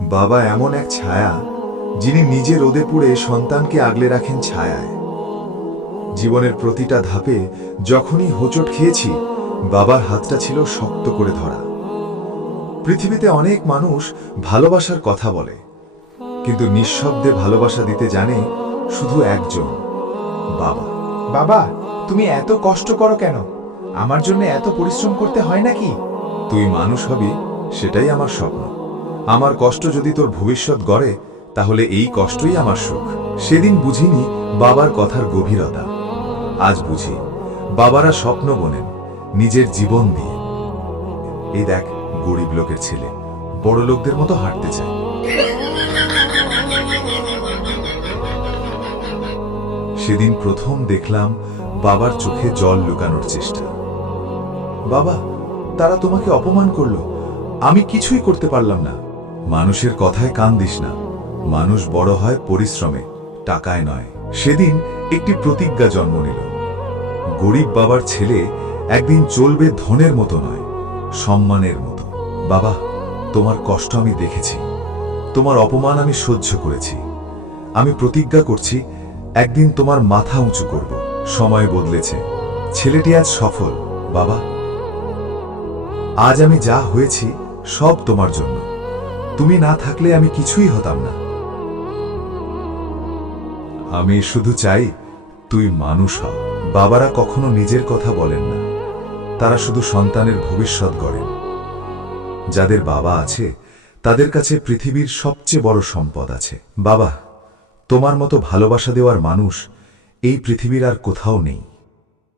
বাবা এমন এক ছায়া, যিনি নিজে রোদে পুড়ে সন্তানকে আগলে রাখেন ছায়ায়। জীবনের প্রতিটা ধাপে যখনই হোঁচট খেয়েছি, বাবার হাতটা ছিল শক্ত করে ধরা। পৃথিবীতে অনেক মানুষ ভালোবাসার কথা বলে, কিন্তু নিঃশব্দে ভালোবাসা দিতে জানে শুধু একজন, বাবা। বাবা, তুমি এত কষ্ট করো কেন? আমার জন্য এত পরিশ্রম করতে হয় নাকি? তুই মানুষ হবি, সেটাই আমার স্বপ্ন। আমার কষ্ট যদি তোর ভবিষ্যৎ গড়ে, তাহলে এই কষ্টই আমার সুখ। সেদিন বুঝিনি বাবার কথার গভীরতা। আজ বুঝি, বাবারা স্বপ্ন বোনেন নিজের জীবন দিয়ে। এই দেখ, গরিব লোকের ছেলে বড় লোকদের মতো হাঁটতে চায়। সেদিন প্রথম দেখলাম বাবার চোখে জল লুকানোর চেষ্টা। বাবা, তারা তোমাকে অপমান করলো, আমি কিছুই করতে পারলাম না। মানুষের কথায় কান দিস না। মানুষ বড় হয় পরিশ্রমে, টাকায় নয়। সেদিন একটি প্রতিজ্ঞা জন্ম নিল। গরিব বাবার ছেলে একদিন চলবে ধনের মতো নয়, সম্মানের মতো। বাবা, তোমার কষ্ট আমি দেখেছি, তোমার অপমান আমি সহ্য করেছি। আমি প্রতিজ্ঞা করছি, একদিন তোমার মাথা উঁচু করব। সময় বদলেছে, ছেলেটি আজ সফল। বাবা, আজ আমি যা হয়েছি সব তোমার জন্য। তুমি না থাকলে আমি কিছুই হতাম না। আমি শুধু চাই তুই মানুষ হ। বাবারা কখনো নিজের কথা বলেন না, তারা শুধু সন্তানের ভবিষ্যৎ গড়েন। যাদের বাবা আছে, তাদের কাছে পৃথিবীর সবচেয়ে বড় সম্পদ আছে। বাবা, তোমার মতো ভালোবাসা দেওয়ার মানুষ এই পৃথিবীর আর কোথাও নেই।